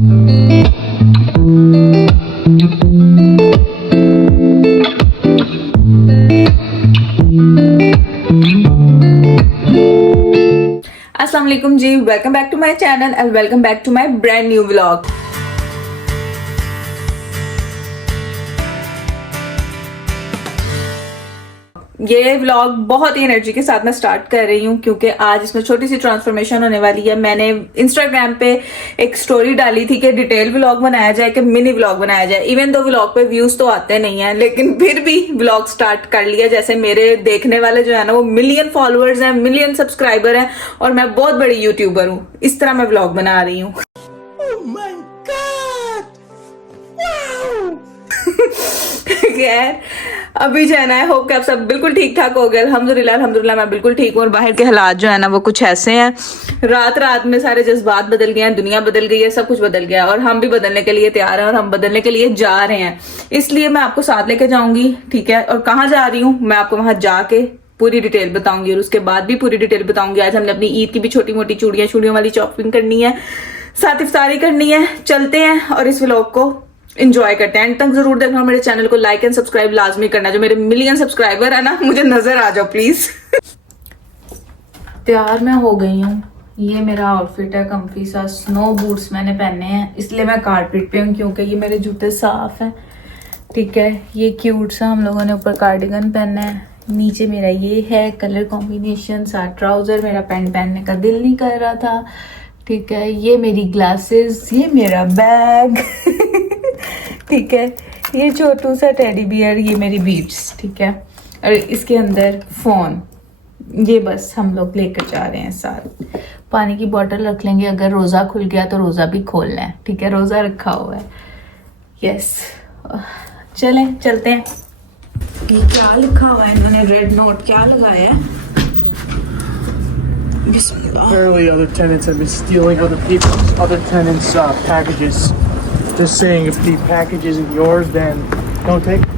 अस्सलाम वालेकुम जी, welcome back to my channel and welcome back to my brand new vlog. ये vlog बहुत ही एनर्जी के साथ मैं स्टार्ट कर रही हूँ क्योंकि आज इसमें छोटी सी ट्रांसफॉर्मेशन होने वाली है। मैंने इंस्टाग्राम पे एक स्टोरी डाली थी कि डिटेल व्लॉग बनाया जाए कि मिनी व्लॉग बनाया जाए। इवन दो व्लॉग पे व्यूज तो आते नहीं है, लेकिन फिर भी व्लॉग स्टार्ट कर लिया। जैसे मेरे देखने वाले जो है ना वो मिलियन फॉलोअर्स हैं, मिलियन सब्सक्राइबर हैं और मैं बहुत बड़ी यूट्यूबर हूँ। इस तरह मैं व्लॉग बना रही हूँ। खैर अभी जो है ना, होप कि आप सब बिल्कुल ठीक ठाक हो गए। अल्हम्दुलिल्लाह मैं बिल्कुल ठीक हूँ। और बाहर के हालात जो है ना वो कुछ ऐसे हैं, रात में सारे जज्बात बदल गए हैं, दुनिया बदल गई है, सब कुछ बदल गया और हम भी बदलने के लिए तैयार हैं और हम बदलने के लिए जा रहे हैं। इसलिए मैं आपको साथ लेके जाऊंगी, ठीक है। और कहाँ जा रही हूँ मैं आपको वहां जाके पूरी डिटेल बताऊंगी और उसके बाद भी पूरी डिटेल बताऊंगी। आज हमने अपनी ईद की भी छोटी मोटी चूड़ियों वाली शॉपिंग करनी है, साथ इफ्तारी करनी है। चलते हैं और इस व्लॉग को इंजॉय करते हैं। एंड तक जरूर देखना, मेरे चैनल को लाइक एंड सब्सक्राइब लाजमी करना। जो मेरे मिलियन सब्सक्राइबर है ना, मुझे नजर आ जाओ प्लीज। तैयार मैं हो गई हूँ। ये मेरा आउटफिट है, कंफी सा स्नो बूट्स मैंने पहने हैं, इसलिए मैं कारपेट पे हूँ क्योंकि ये मेरे जूते साफ हैं, ठीक है। ये क्यूट सा हम लोगों ने ऊपर कार्डिगन पहना है, नीचे मेरा ये है कलर कॉम्बिनेशन, साथ ट्राउजर। मेरा पैंट पहनने का दिल नहीं कर रहा था, ठीक है। ये मेरी ग्लासेस, ये मेरा बैग ठीक है। ये छोटू सा टेडी बियर, ये मेरी बीट्स, ठीक है। और इसके अंदर फोन, ये बस हम लोग लेकर जा रहे हैं साथ। पानी की बोतल रख लेंगे, अगर रोजा खुल गया तो रोजा भी खोलना है, ठीक है। रोजा रखा हुआ है, यस। चलें चलते हैं। ये क्या लिखा हुआ है इन्होंने, रेड नोट क्या लगाया है? Apparently, other tenants have been stealing other tenants' packages. Just saying, if the package isn't yours, then don't take it.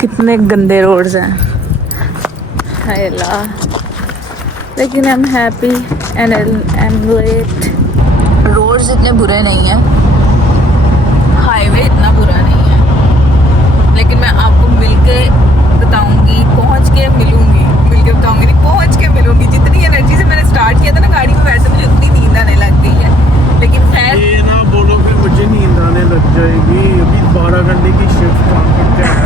कितने गंदे रोड्स हैं, हाय अल्लाह। लेकिन I am happy and I am late. Roads इतने बुरे नहीं हैं, हाईवे इतना बुरा नहीं है, लेकिन मैं आपको मिलके बताऊंगी, पहुंच के मिलूंगी, मिलके बताऊंगी नहीं, पहुंच के मिलूंगी। जितनी एनर्जी से मैंने स्टार्ट किया था ना गाड़ी में बैठते, मुझे उतनी नींद आने लग गई है। लेकिन खैर, ये ना बोलो कि मुझे नींद आने लग जाएगी, अभी 12 घंटे की शिफ्ट काम करते हैं।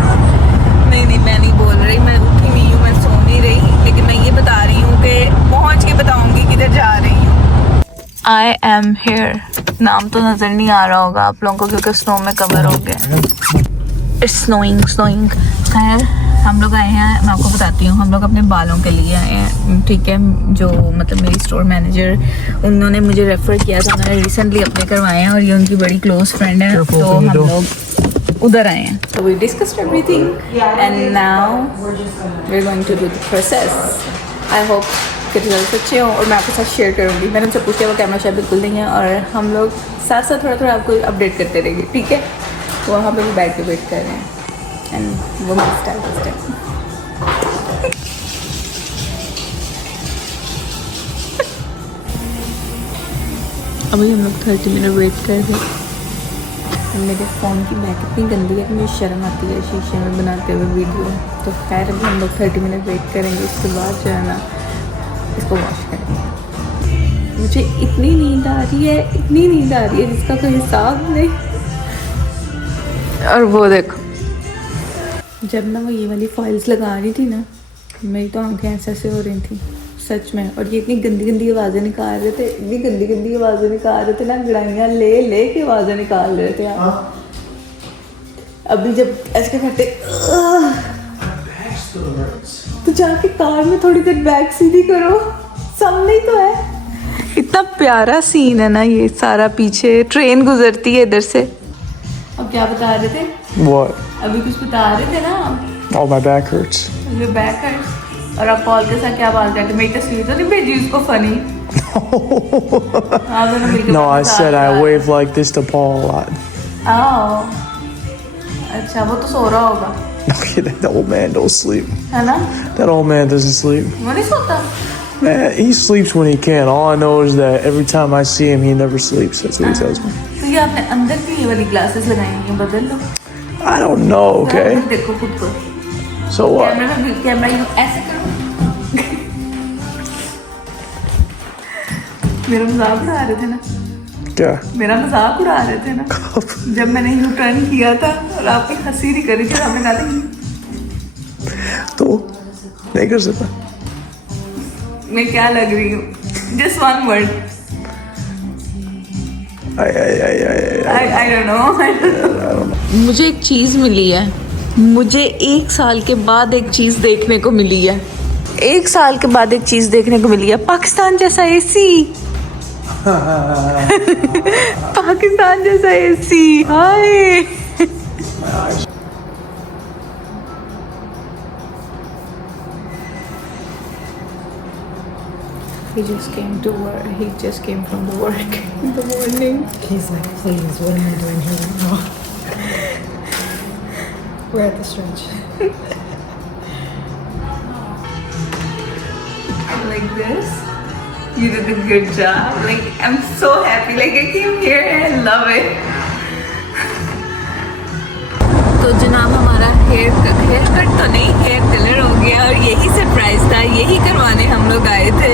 नहीं मैं नहीं बोल रही, मैं उठी हुई हूँ, मैं सो नहीं रही, लेकिन मैं ये बता रही हूँ कि पहुंच के बताऊंगी किधर जा रही हूँ। आई एम हेयर, नाम तो नजर नहीं आ रहा होगा आप लोगों को क्योंकि स्नो में कवर हो गया। It's snowing. खैर हम लोग आए हैं, मैं आपको बताती हूँ, हम लोग अपने बालों के लिए आए हैं, ठीक है। जो मतलब मेरी स्टोर मैनेजर, उन्होंने मुझे रेफर किया था, मैंने रिसेंटली अपने करवाए हैं और ये उनकी बड़ी क्लोज फ्रेंड है, तो हम लोग उधर आए हैं। तो we discussed everything and now we are going to do the process. I hope कि रिजल्ट अच्छे हो और मैं आपके साथ शेयर करूँगी। मैंने उनसे पूछ लिया, वो कैमरा शायद बिल्कुल नहीं है और हम लोग साथ साथ थोड़ा आपको अपडेट करते रहेंगे, ठीक है। वहाँ पे भी बैठ के वेट कर रहे हैं एंड वो मेरी स्टाइल। अभी हम लोग 30 मिनट वेट कर रहे हैं। मेरे फ़ोन की बैक इतनी गंदी है कि मुझे शर्म आती है शीशे में बनाते हुए वीडियो। तो खैर अभी हम लोग 30 मिनट वेट करेंगे, इसके बाद जो है ना इसको वॉश करेंगे। मुझे इतनी नींद आ रही है जिसका कोई हिसाब नहीं। और वो देखो, जब ना वो ये वाली फाइल्स लगा रही थी ना, मेरी तो आंखें ऐसे हो रही थी सच में। और ये इतनी गंदी आवाज़ें निकाल रहे थे, इतनी गंदी आवाज़ें निकाल रहे थे ना, गड़ाइयाँ ले के आवाज़ें निकाल रहे थे आप। अभी जब ऐसे करते तो जाके कार में थोड़ी देर बैक सीधी करो, सामने ही तो है। इतना प्यारा सीन है ना ये सारा, पीछे ट्रेन गुजरती है इधर से। अब क्या बता रहे थे? What? अभी कुछ बता रहे थे ना। Oh, my back hurts. Your back hurts. और आप पॉल के साथ क्या बात करते? मेरी तस्वीर तो नहीं भेजी उसको funny? No, I said I wave like this to Paul a lot. Oh. अच्छा, वो तो सो रहा होगा। Okay, that old man don't sleep. है ना? That old man doesn't sleep. वो नहीं सोता? Man, he sleeps when he can. All I know is that every time I see him, he never sleeps. That's what he tells me. तो ये आपने अंदर की ये वाली ग्लासेस लगाई हैं, बदल लो। I don't know, okay? देखो खुद को। So what? कैमरा यूँ ऐसे करो। मेरा मजाक उड़ा रहे थे ना? क्या? मेरा मजाक उड़ा रहे थे ना? जब मैंने यू टर्न किया था और आपकी हंसी नहीं करी थी, आपने कहा तो नहीं कर सकता। मैं क्या लग रही हूँ? Just one word. I don't know. मुझे एक चीज मिली है। मुझे 1 साल के बाद एक चीज देखने को मिली है। 1 साल के बाद एक चीज देखने को मिली है। पाकिस्तान जैसा एसी। पाकिस्तान जैसा AC. Hi. He just came to work. He just came from the work in the morning. He's like, please, what am I doing here right now? We're at the stretch. Like this. You did a good job. Like, I'm so happy. Like, I came here and I love it. तो जनाब हमारा hair cut तो नहीं, hair colour हो गया और यही surprise था, यही करवाने हम लोग आए थे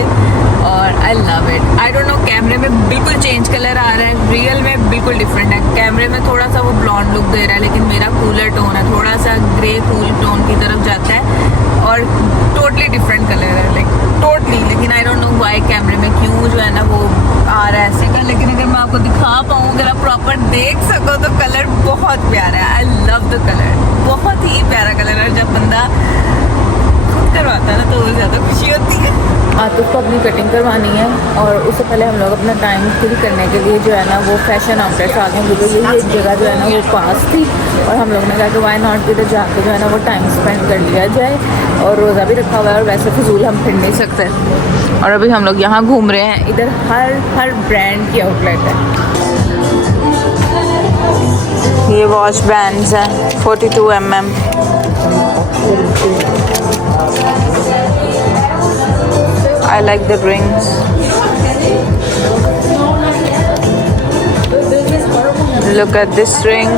और I love it. I don't know, कैमरे में बिल्कुल चेंज कलर आ रहा है, रियल में बिल्कुल डिफरेंट है। कैमरे में थोड़ा सा वो ब्लॉन्ड लुक दे रहा है, लेकिन मेरा कूलर टोन है, थोड़ा सा ग्रे कूल टोन की तरफ जाता है और टोटली डिफरेंट कलर है, लाइक टोटली। लेकिन आई डोंट नो वाई कैमरे में क्यों जो है ना वो आ रहा है ऐसे का। लेकिन अगर मैं आपको दिखा पाऊँ, अगर आप प्रॉपर देख सको तो कलर बहुत प्यारा है। आई लव द कलर, बहुत ही प्यारा कलर है। जब बंदा खुद करवाता है ना तो वो ज़्यादा खुशी होती है। आतिफ को अपनी कटिंग करवानी है और उससे पहले हम लोग अपना टाइम फ्री करने के लिए जो है ना वो फैशन आउटलेट्स आ गए, क्योंकि ये एक जगह जो है ना वो पास थी और हम लोग ने कहा कि वाई नॉट इधर जाके जो है ना वो टाइम स्पेंड कर लिया जाए। और रोज़ा भी रखा हुआ है और वैसे फिजूल हम फिर नहीं सकते। और अभी हम लोग यहाँ घूम रहे हैं, इधर हर ब्रांड की आउटलेट है। ये वॉच बैंड्स हैं 42 mm। I like the rings. Look at this ring.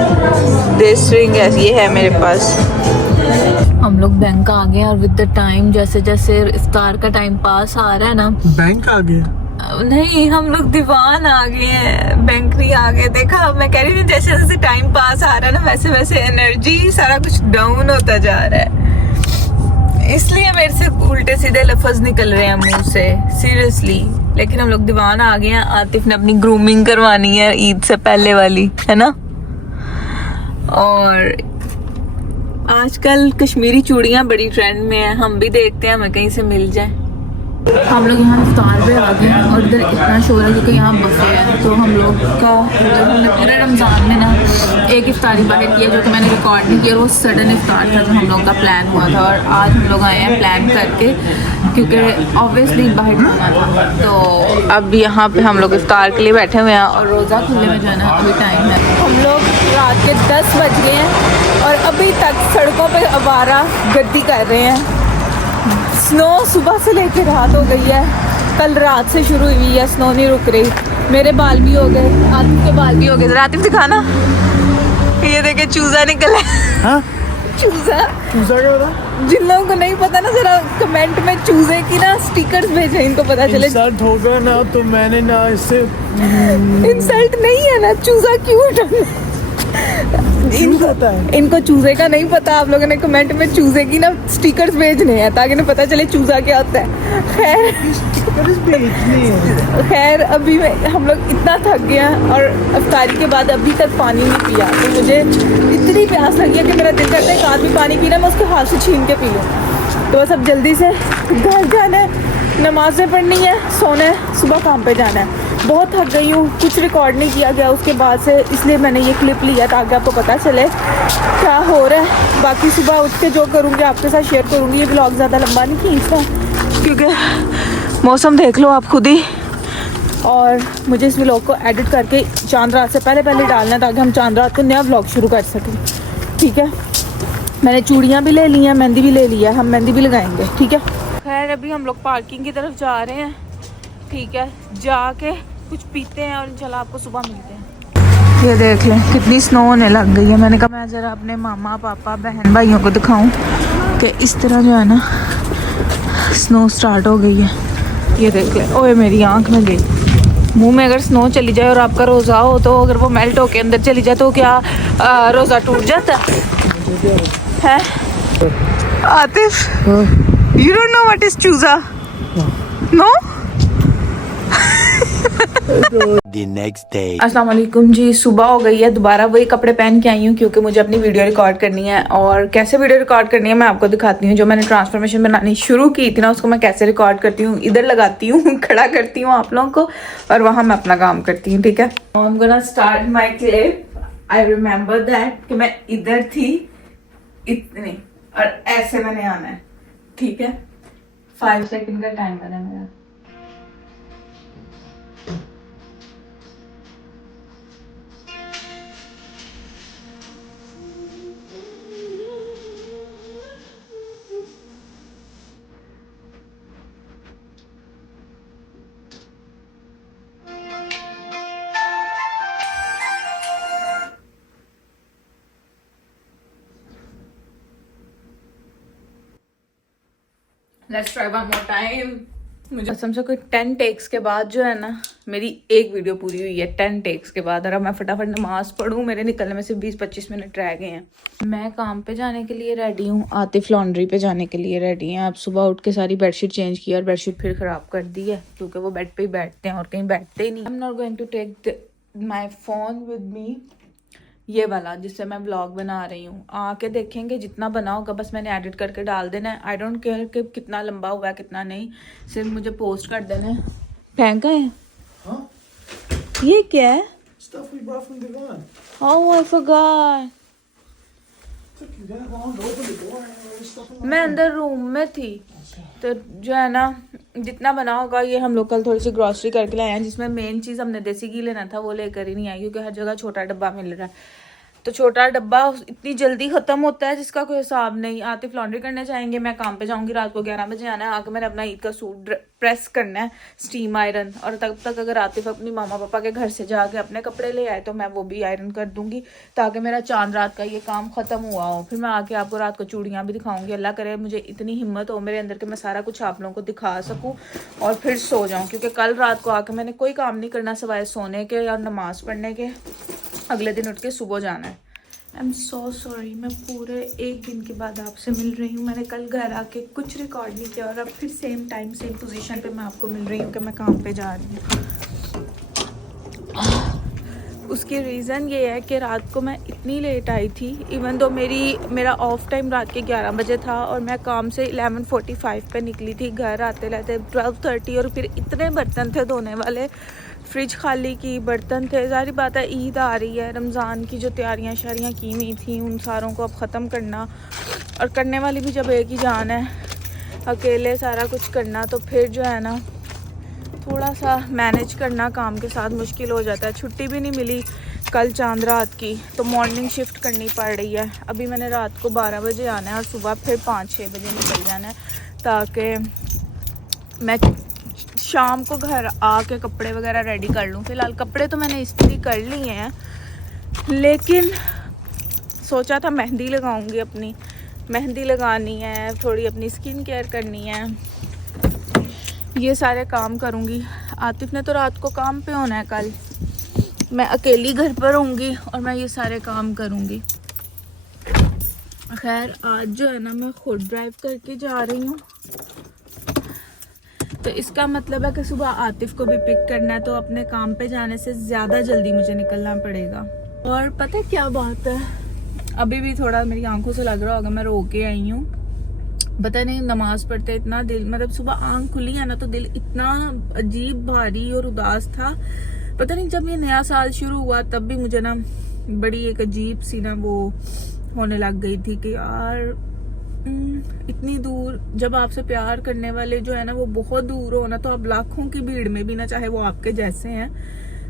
This ring, yes, ये है मेरे पास। हम लोग बैंक आ गए और विद द टाइम जैसे जैसे इफ्तार का टाइम पास आ रहा है ना, बैंक आ गया? नहीं, हम लोग दीवान आ गए हैं, बैंक नहीं आ गए। देखा, मैं कह रही थी जैसे जैसे टाइम पास आ रहा है ना वैसे वैसे एनर्जी सारा कुछ डाउन होता जा रहा है, इसलिए मेरे से उल्टे सीधे लफ्ज निकल रहे हैं मुंह से, सीरियसली। लेकिन हम लोग दीवान आ गए हैं। आतिफ ने अपनी ग्रूमिंग करवानी है ईद से पहले वाली, है ना। और आजकल कश्मीरी चूड़ियाँ बड़ी ट्रेंड में है, हम भी देखते हैं हमें कहीं से मिल जाए। हम लोग यहाँ इफ्तार पे आ गए हैं और इधर इतना शोर है क्योंकि यहाँ बफे है। तो हम लोग का हमने पूरे रमज़ान में ना एक इफ्तारी बाहर किया जो कि मैंने रिकॉर्ड नहीं किया, वो सडन इफ्तार था जो हम लोग का प्लान हुआ था। और आज हम लोग आए हैं प्लान करके, क्योंकि ऑब्वियसली बाहर खाना था। तो अब यहाँ पे हम लोग इफ्तार के लिए बैठे हुए हैं और रोज़ा खुलने में जो है ना अभी टाइम है। हम लोग रात के 10 बज गए हैं और अभी तक सड़कों पर आवारा गर्दी कर रहे हैं। स्नो सुबह से लेकर रात हो गई है, कल रात से शुरू हुई है, स्नो नहीं रुक रही। मेरे बाल भी हो गए, आतिफ के बाल भी हो गए। आतिफ दिखाना, ये देखे चूजा निकला है। हाँ? चूजा क्या होता? जिन लोगों को नहीं पता ना जरा कमेंट में चूजे की ना स्टिकर्स भेजें, इनको पता चले। इंसल्ट होगा ना तो मैंने ना इससे इंसल्ट नहीं है ना, चूजा क्यों इनको चूजे का नहीं पता। आप लोगों ने कमेंट में चूजे की ना स्टिकर्स भेजने हैं ताकि इन्हें पता चले चूजा क्या होता है। खैर अभी हम लोग इतना थक गए हैं और इफ्तारी के बाद अभी तक पानी नहीं पिया, तो मुझे इतनी प्यास लगी है कि मेरा दिल करता है एक आदमी पानी पीना मैं उसके हाथ से छीन के पी लूँ। तो बस अब जल्दी से घर जाना है, नमाज़ें पढ़नी है, सोना है, सुबह काम पे जाना है। बहुत थक गई हूँ, कुछ रिकॉर्ड नहीं किया गया उसके बाद से, इसलिए मैंने ये क्लिप लिया ताकि आपको पता चले क्या हो रहा है। बाकी सुबह उठ के जो करूँगी आपके साथ शेयर करूँगी। ये ब्लॉग ज़्यादा लंबा नहीं खींचता क्योंकि मौसम देख लो आप खुद ही, और मुझे इस व्लॉग को एडिट करके चांद रात से पहले डालना है ताकि हम चांद रात को नया व्लॉग शुरू कर सकें। ठीक है, मैंने चूड़ियाँ भी ले ली हैं, मेहंदी भी ले ली है, हम मेहंदी भी लगाएंगे, ठीक है। खैर अभी हम लोग पार्किंग की तरफ जा रहे हैं, ठीक है, जाके कुछ पीते हैं और इंशाल्लाह आपको सुबह मिलते हैं। ये देख लें कितनी स्नो होने लग गई है। मैंने कहा मैं ज़रा अपने मामा पापा बहन भाइयों को दिखाऊं कि इस तरह जो है ना स्नो स्टार्ट हो गई है। ये देख लें, ओए मेरी आँख में गई। मुंह में अगर स्नो चली जाए और आपका रोज़ा हो तो अगर वो मेल्ट होके अंदर चली जाए तो क्या रोज़ा टूट जाता है? Atif, you don't know what is चूजा? No? The next day. अस्सलाम वालेकुम जी, सुबह हो गई है। दोबारा वही कपड़े पहन के आई हूँ क्योंकि मुझे अपनी वीडियो रिकॉर्ड करनी है। और कैसे वीडियो रिकॉर्ड करनी है मैं आपको दिखाती हूँ। जो मैंने ट्रांसफॉर्मेशन बनानी शुरू की थी ना, उसको मैं कैसे रिकॉर्ड करती हूँ। इधर लगाती हूँ, खड़ा करती हूँ आप लोगों को, और वहाँ मैं अपना काम करती हूँ, ठीक है। I'm gonna start my clip. I remember that कि मैं इधर थी इतनी, और ऐसे मैंने आना है, ठीक है। 5 सेकंड का टाइमर है मेरा। Let's try one more time. मुझे समझो कोई 10 टेक्स के बाद जो है ना मेरी एक वीडियो पूरी हुई है, 10 टेक्स के बाद। और अब मैं फटाफट नमाज पढ़ूँ, मेरे निकलने में सिर्फ 20-25 मिनट रह गए हैं। मैं काम पे जाने के लिए रेडी हूँ, आतिफ लॉन्ड्री पे जाने के लिए रेडी हैं। अब सुबह उठ के सारी बेडशीट चेंज की और बेडशीट फिर ख़राब कर दी है क्योंकि वो बेड पे ही बैठते हैं और कहीं बैठते ही नहीं। I am not going to take my phone with me, ये वाला जिससे मैं व्लॉग बना रही हूँ। आके देखेंगे जितना बना होगा, बस मैंने एडिट करके डाल देना है। आई डोंट केयर कि कितना लंबा हुआ है कितना नहीं, सिर्फ मुझे पोस्ट कर देना है। फेंका है? Huh? ये क्या है? Stuff we brought from Devon. Oh, I forgot. Took you that long to open the door and there was stuff in my मैं अंदर रूम में थी, तो जो है ना जितना बना होगा। ये हम लोग कल थोड़ी सी ग्रॉसरी करके लाए हैं, जिसमें मेन चीज़ हमने देसी घी लेना था वो लेकर ही नहीं आई क्योंकि हर जगह छोटा डब्बा मिल रहा है। तो छोटा डब्बा इतनी जल्दी ख़त्म होता है जिसका कोई हिसाब नहीं। आतिफ लॉन्ड्री करने जाएंगे, मैं काम पे जाऊंगी, रात को 11 बजे आना है। आके मैंने अपना ईद का सूट प्रेस करना है, स्टीम आयरन। और तब तक अगर आतिफ अपनी मामा पापा के घर से जाके अपने कपड़े ले आए तो मैं वो भी आयरन कर दूंगी, ताकि मेरा चांद रात का ये काम ख़त्म हुआ हो। फिर मैं आके आपको रात को चूड़ियाँ भी दिखाऊंगी। अल्लाह करे मुझे इतनी हिम्मत हो मेरे अंदर कि मैं सारा कुछ आप लोगों को दिखा सकूँ और फिर सो जाऊँ, क्योंकि कल रात को आके मैंने कोई काम नहीं करना सिवाय सोने के या नमाज पढ़ने के। अगले दिन उठ के सुबह जाना है। आई एम सो सॉरी, मैं पूरे एक दिन के बाद आपसे मिल रही हूँ। मैंने कल घर आके कुछ रिकॉर्ड नहीं किया और अब फिर सेम टाइम सेम पोजीशन पे मैं आपको मिल रही हूँ कि मैं काम पे जा रही हूँ। उसकी रीज़न ये है कि रात को मैं इतनी लेट आई थी, इवन दो मेरा ऑफ टाइम रात के 11 बजे था और मैं काम से 11:45 पे निकली थी। घर आते रहते 12:30 और फिर इतने बर्तन थे धोने वाले, फ्रिज खाली की, बर्तन थे। सारी बात है ईद आ रही है, रमज़ान की जो तैयारियां शारियाँ की हुई थी उन सारों को अब ख़त्म करना, और करने वाली भी जब एक ही जान है, अकेले सारा कुछ करना, तो फिर जो है ना थोड़ा सा मैनेज करना काम के साथ मुश्किल हो जाता है। छुट्टी भी नहीं मिली कल चांद रात की, तो मॉर्निंग शिफ्ट करनी पड़ रही है। अभी मैंने रात को 12 बजे आना है और सुबह फिर 5-6 बजे निकल जाना है, ताकि मैं शाम को घर आके कपड़े वगैरह रेडी कर लूँ। फ़िलहाल कपड़े तो मैंने इस्त्री कर लिए हैं, लेकिन सोचा था मेहंदी लगाऊंगी, अपनी मेहंदी लगानी है, थोड़ी अपनी स्किन केयर करनी है, ये सारे काम करूँगी। आतिफ ने तो रात को काम पे होना है कल, मैं अकेली घर पर होंगी और मैं ये सारे काम करूँगी। खैर आज जो है ना मैं खुद ड्राइव करके जा रही हूँ, तो इसका मतलब है कि सुबह आतिफ को भी पिक करना है, तो अपने काम पे जाने से ज़्यादा जल्दी मुझे निकलना पड़ेगा। और पता है क्या बात है, अभी भी थोड़ा मेरी आंखों से लग रहा होगा मैं रो के आई हूँ। पता नहीं नमाज पढ़ते इतना दिल, मतलब सुबह आंख खुली है ना तो दिल इतना अजीब भारी और उदास था। पता नहीं जब ये नया साल शुरू हुआ तब भी मुझे ना बड़ी एक अजीब सी ना वो होने लग गई थी कि यार इतनी दूर, जब आपसे प्यार करने वाले जो है ना वो बहुत दूर हो ना, तो आप लाखों की भीड़ में भी ना, चाहे वो आपके जैसे हैं,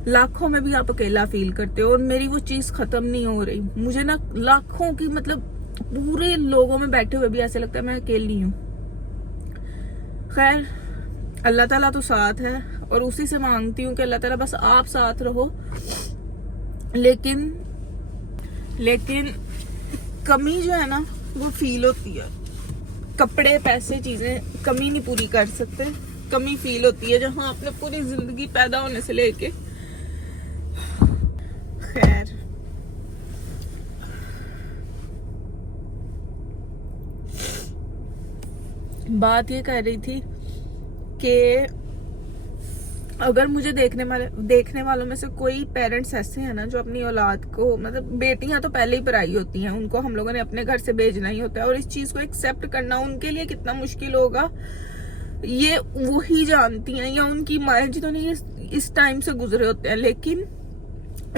लाखों में भी आप अकेला फील करते हो। और मेरी वो चीज़ ख़त्म नहीं हो रही। मुझे ना लाखों की, मतलब पूरे लोगों में बैठे हुए भी ऐसे लगता है मैं अकेली हूँ। खैर अल्लाह ताला तो साथ है और उसी से मांगती हूँ कि अल्लाह ताला बस आप साथ रहो। लेकिन कमी जो है ना वो फील होती है। कपड़े पैसे चीजें कमी नहीं पूरी कर सकते, कमी फील होती है जहां आपने पूरी जिंदगी पैदा होने से लेके। खैर बात ये कर रही थी कि अगर मुझे देखने वालों में से कोई पेरेंट्स ऐसे हैं ना जो अपनी औलाद को, मतलब बेटियां तो पहले ही पराई होती हैं, उनको हम लोगों ने अपने घर से भेजना ही होता है और इस चीज को एक्सेप्ट करना उनके लिए कितना मुश्किल होगा ये वो ही जानती हैं, या उनकी माएँ जिन्होंने ये इस टाइम से गुजरे होते हैं। लेकिन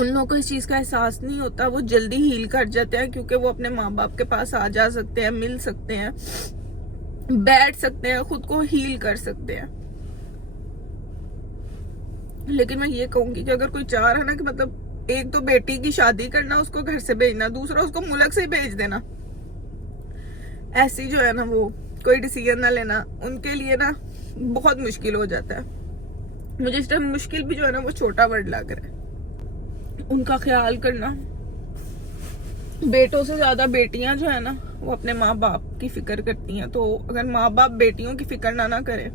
उन लोगों को इस चीज का एहसास नहीं होता, वो जल्दी हील कर जाते हैं क्योंकि वो अपने माँ बाप के पास आ जा सकते हैं, मिल सकते हैं, बैठ सकते हैं, खुद को हील कर सकते हैं। लेकिन मैं ये कहूंगी कि अगर कोई चाह रहा है ना कि मतलब एक तो बेटी की शादी करना, उसको घर से भेजना, दूसरा उसको मुल्क से ही भेज देना, ऐसी जो है ना वो कोई डिसीजन ना लेना उनके लिए ना बहुत मुश्किल हो जाता है। मुझे इस टाइम मुश्किल भी जो है ना वो छोटा वर्ड लग रहा है। उनका ख्याल करना, बेटों से ज्यादा बेटियां जो है ना वो अपने माँ बाप की फिक्र करती हैं। तो अगर माँ बाप बेटियों की फिक्र ना करे,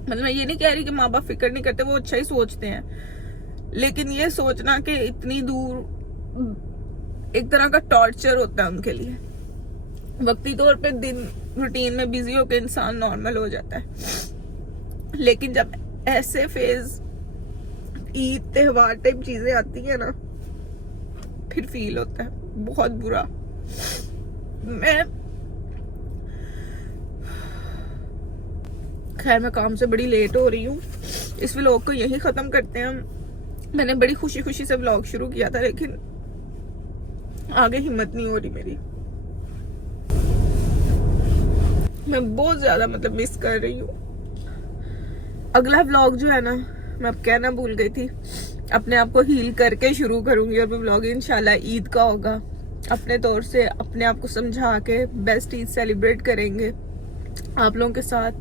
मतलब मैं ये नहीं कह रही कि माँ बाप फिक्र नहीं करते, वो अच्छा ही सोचते हैं, लेकिन ये सोचना कि इतनी दूर एक तरह का टॉर्चर होता है उनके लिए। वक्ती तौर पे दिन रूटीन में बिजी होकर इंसान नॉर्मल हो जाता है, लेकिन जब ऐसे फेज ईद त्योहार टाइप चीजें आती है ना फिर फील होता है बहुत बुरा। मैं काम से बड़ी लेट हो रही हूँ, इस व्लॉग को यही खत्म करते हैं हम। मैंने बड़ी खुशी खुशी से व्लॉग शुरू किया था लेकिन आगे हिम्मत नहीं हो रही मेरी। मैं बहुत ज्यादा मतलब मिस कर रही हूँ। अगला व्लॉग जो है ना मैं अब कहना भूल गई थी, अपने आप को हील करके शुरू करूंगी और वो व्लॉग इंशाल्लाह ईद का होगा। अपने तौर से अपने आप को समझा के बेस्ट ईद सेलिब्रेट करेंगे आप लोगों के साथ,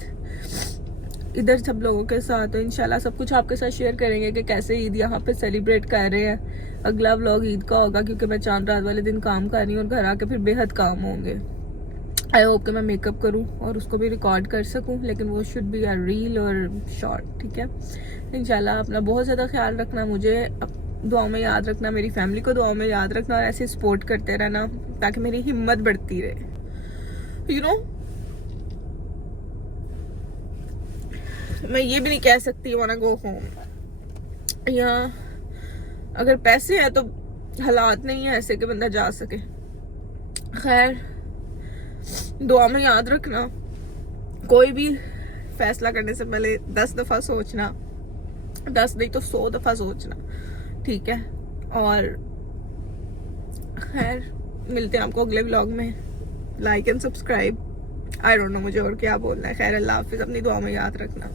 इधर सब लोगों के साथ। तो इंशाल्लाह सब कुछ आपके साथ शेयर करेंगे कि कैसे ईद यहाँ पे सेलिब्रेट कर रहे हैं। अगला व्लॉग ईद का होगा क्योंकि मैं चांद रात वाले दिन काम कर रही हूँ और घर आके फिर बेहद काम होंगे। आई होप कि मैं मेकअप करूँ और उसको भी रिकॉर्ड कर सकूँ, लेकिन वो शुड बी अ रील और शॉर्ट, ठीक है। इंशाल्लाह अपना बहुत ज़्यादा ख्याल रखना, मुझे दुआओं में याद रखना, मेरी फैमिली को दुआओं में याद रखना और ऐसे सपोर्ट करते रहना ताकि मेरी हिम्मत बढ़ती रहे। यू नो मैं ये भी नहीं कह सकती वाना गो होम, या अगर पैसे हैं तो हालात नहीं है ऐसे कि बंदा जा सके। खैर दुआ में याद रखना, कोई भी फैसला करने से पहले 10 दफा सोचना, 10 नहीं तो 100 दफा सोचना, ठीक है। और खैर मिलते हैं आपको अगले व्लॉग में। Like and subscribe, I don't know मुझे और क्या बोलना है। खैर अल्लाह हाफिज, अपनी दुआ में याद रखना।